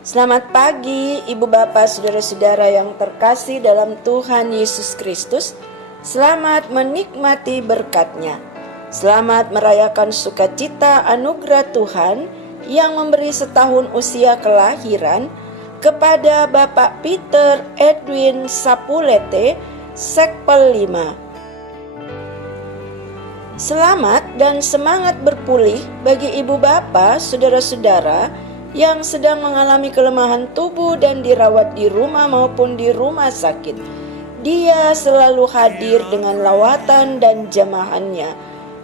Selamat pagi, Ibu Bapak, Saudara-saudara yang terkasih dalam Tuhan Yesus Kristus. Selamat menikmati berkat-Nya. Selamat merayakan sukacita anugerah Tuhan yang memberi setahun usia kelahiran kepada Bapak Peter Edwin Sapulete, Sekpel 5. Selamat dan semangat berpulih bagi Ibu Bapak, Saudara-saudara yang sedang mengalami kelemahan tubuh dan dirawat di rumah maupun di rumah sakit. Dia selalu hadir dengan lawatan dan jamahannya.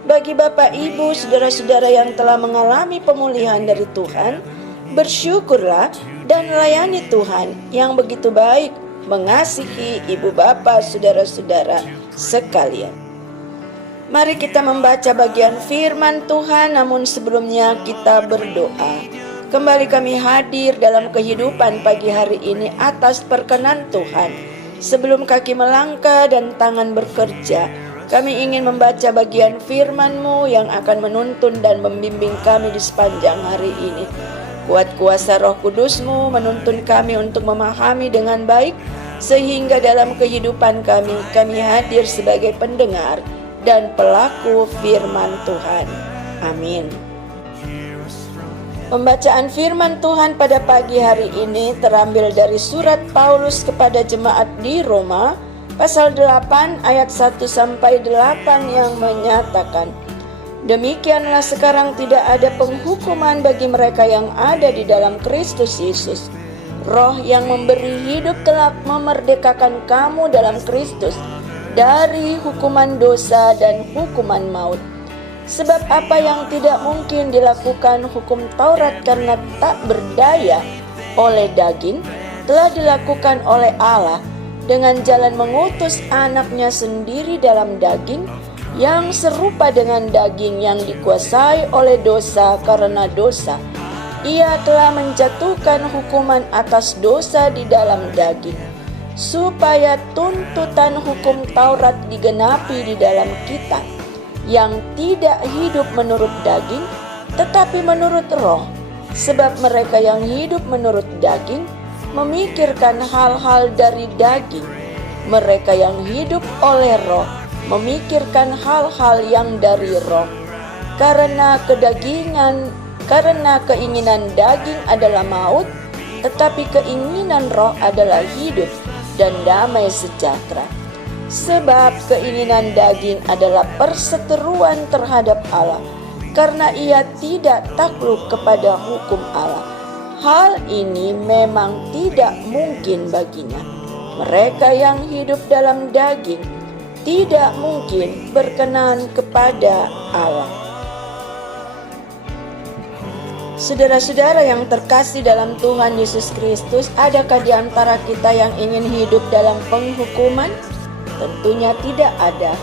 Bagi Bapak, Ibu, Saudara-saudara yang telah mengalami pemulihan dari Tuhan, bersyukurlah dan layani Tuhan yang begitu baik mengasihi Ibu Bapak, Saudara-saudara sekalian. Mari kita membaca bagian firman Tuhan, namun sebelumnya kita berdoa. Kembali kami hadir dalam kehidupan pagi hari ini atas perkenan Tuhan. Sebelum kaki melangkah dan tangan bekerja, kami ingin membaca bagian firman-Mu yang akan menuntun dan membimbing kami di sepanjang hari ini. Kuat kuasa Roh Kudus-Mu menuntun kami untuk memahami dengan baik, sehingga dalam kehidupan kami hadir sebagai pendengar dan pelaku firman Tuhan. Amin. Pembacaan firman Tuhan pada pagi hari ini terambil dari surat Paulus kepada jemaat di Roma, pasal 8 ayat 1-8 yang menyatakan, "Demikianlah sekarang tidak ada penghukuman bagi mereka yang ada di dalam Kristus Yesus. Roh yang memberi hidup telah memerdekakan kamu dalam Kristus dari hukuman dosa dan hukuman maut. Sebab apa yang tidak mungkin dilakukan hukum Taurat karena tak berdaya oleh daging, telah dilakukan oleh Allah dengan jalan mengutus anaknya sendiri dalam daging, yang serupa dengan daging yang dikuasai oleh dosa karena dosa. Ia telah menjatuhkan hukuman atas dosa di dalam daging, supaya tuntutan hukum Taurat digenapi di dalam kita, yang tidak hidup menurut daging, tetapi menurut roh. Sebab mereka yang hidup menurut daging memikirkan hal-hal dari daging. Mereka yang hidup oleh roh memikirkan hal-hal yang dari roh. Karena keinginan daging adalah maut, tetapi keinginan roh adalah hidup dan damai sejahtera. Sebab keinginan daging adalah perseteruan terhadap Allah, karena ia tidak takluk kepada hukum Allah. Hal ini memang tidak mungkin baginya. Mereka yang hidup dalam daging tidak mungkin berkenan kepada Allah." Saudara-saudara yang terkasih dalam Tuhan Yesus Kristus, adakah di antara kita yang ingin hidup dalam penghukuman? Tentunya tidak ada.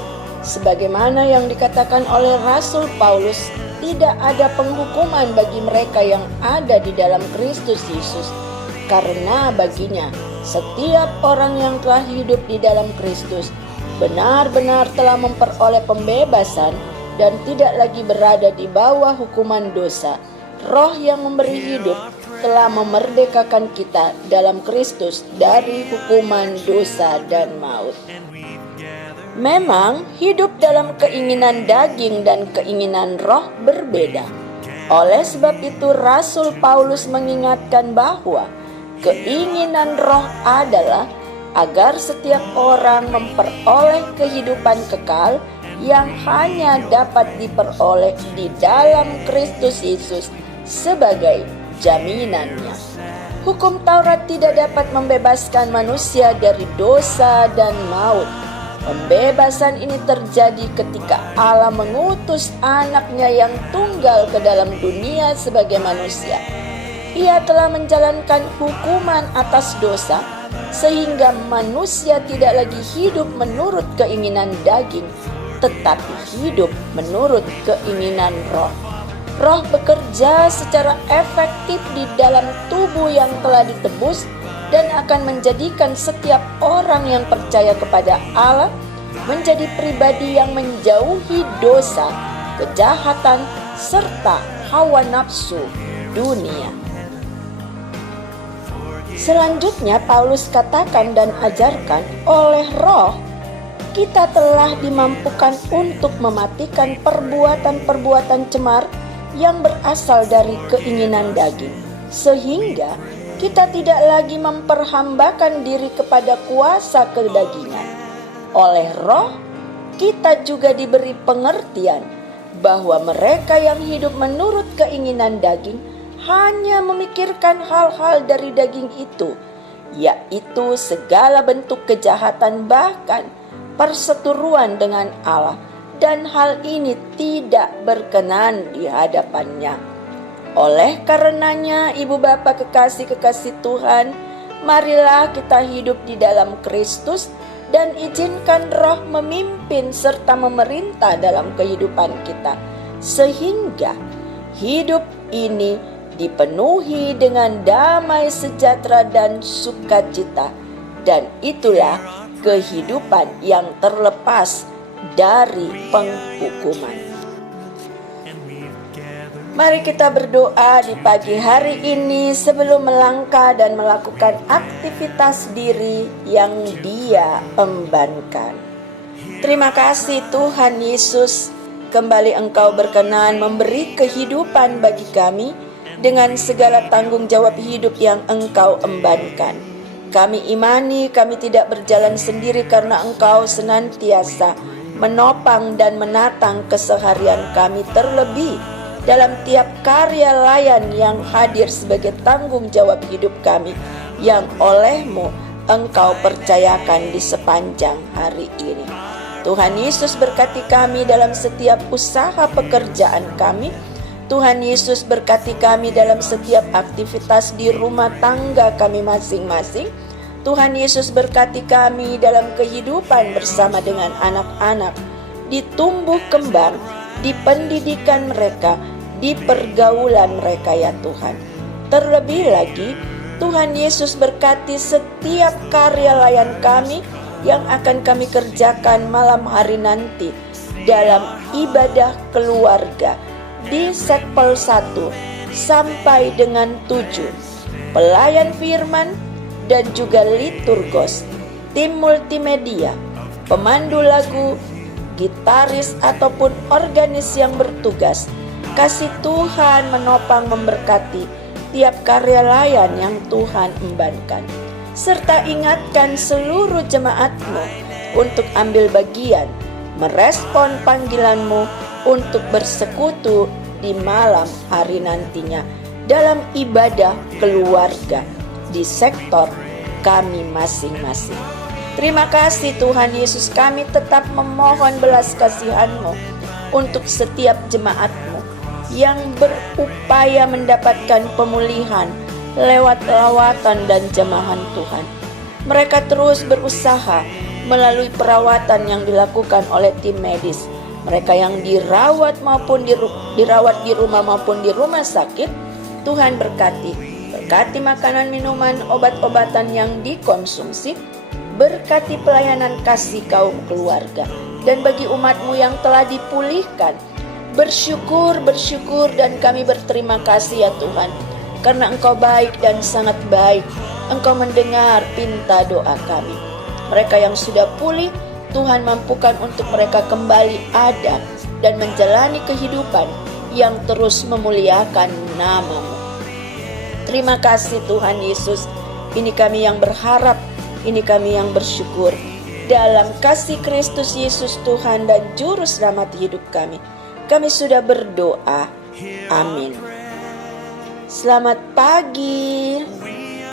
Sebagaimana yang dikatakan oleh Rasul Paulus, tidak ada penghukuman bagi mereka yang ada di dalam Kristus Yesus. Karena baginya, setiap orang yang telah hidup di dalam Kristus benar-benar telah memperoleh pembebasan dan tidak lagi berada di bawah hukuman dosa. Roh yang memberi hidup telah memerdekakan kita dalam Kristus dari hukuman dosa dan maut. Memang hidup dalam keinginan daging dan keinginan roh berbeda. Oleh sebab itu Rasul Paulus mengingatkan bahwa keinginan roh adalah agar setiap orang memperoleh kehidupan kekal yang hanya dapat diperoleh di dalam Kristus Yesus sebagai jaminannya. Hukum Taurat tidak dapat membebaskan manusia dari dosa dan maut. Pembebasan ini terjadi ketika Allah mengutus anaknya yang tunggal ke dalam dunia sebagai manusia. Ia telah menjalankan hukuman atas dosa, sehingga manusia tidak lagi hidup menurut keinginan daging, tetapi hidup menurut keinginan roh. Roh bekerja secara efektif di dalam tubuh yang telah ditebus dan akan menjadikan setiap orang yang percaya kepada Allah menjadi pribadi yang menjauhi dosa, kejahatan, serta hawa nafsu dunia. Selanjutnya Paulus katakan dan ajarkan, oleh Roh kita telah dimampukan untuk mematikan perbuatan-perbuatan cemar yang berasal dari keinginan daging, sehingga kita tidak lagi memperhambakan diri kepada kuasa kedagingan. Oleh Roh kita juga diberi pengertian bahwa mereka yang hidup menurut keinginan daging hanya memikirkan hal-hal dari daging itu, yaitu segala bentuk kejahatan, bahkan perseteruan dengan Allah, dan hal ini tidak berkenan di hadapannya. Oleh karenanya, ibu bapa kekasih-kekasih Tuhan, marilah kita hidup di dalam Kristus dan izinkan Roh memimpin serta memerintah dalam kehidupan kita, sehingga hidup ini dipenuhi dengan damai sejahtera dan sukacita, dan itulah kehidupan yang terlepas dari penghukuman. Mari kita berdoa di pagi hari ini sebelum melangkah dan melakukan aktivitas diri yang Dia embankan. Terima kasih Tuhan Yesus, kembali Engkau berkenan memberi kehidupan bagi kami dengan segala tanggung jawab hidup yang Engkau embankan. Kami imani kami tidak berjalan sendiri karena Engkau senantiasa menopang dan menatang keseharian kami, terlebih dalam tiap karya layan yang hadir sebagai tanggung jawab hidup kami yang oleh-Mu Engkau percayakan di sepanjang hari ini. Tuhan Yesus berkati kami dalam setiap usaha pekerjaan kami. Tuhan Yesus berkati kami dalam setiap aktivitas di rumah tangga kami masing-masing. Tuhan Yesus berkati kami dalam kehidupan bersama dengan anak-anak, di tumbuh kembang, di pendidikan mereka, di pergaulan mereka ya Tuhan. Terlebih lagi, Tuhan Yesus berkati setiap karya layan kami yang akan kami kerjakan malam hari nanti dalam ibadah keluarga, di Sekpol 1 sampai dengan 7, pelayan firman dan juga liturgos, tim multimedia, pemandu lagu, gitaris ataupun organis yang bertugas. Kasih Tuhan menopang memberkati tiap karya layan yang Tuhan embankan, serta ingatkan seluruh jemaat-Mu untuk ambil bagian, merespon panggilan-Mu untuk bersekutu di malam hari nantinya dalam ibadah keluarga di sektor kami masing-masing. Terima kasih Tuhan Yesus, kami tetap memohon belas kasihan-Mu untuk setiap jemaat-Mu yang berupaya mendapatkan pemulihan lewat lawatan dan jamahan Tuhan. Mereka terus berusaha melalui perawatan yang dilakukan oleh tim medis. Mereka yang dirawat dirawat di rumah maupun di rumah sakit, Tuhan berkati makanan, minuman, obat-obatan yang dikonsumsi, berkati pelayanan kasih kaum keluarga, dan bagi umat-Mu yang telah dipulihkan, bersyukur dan kami berterima kasih ya Tuhan, karena Engkau baik dan sangat baik. Engkau mendengar pinta doa kami. Mereka yang sudah pulih, Tuhan mampukan untuk mereka kembali ada dan menjalani kehidupan yang terus memuliakan nama-Mu. Terima kasih Tuhan Yesus. Ini kami yang berharap, ini kami yang bersyukur. Dalam kasih Kristus Yesus Tuhan dan Juru Selamat hidup kami, kami sudah berdoa. Amin. Selamat pagi.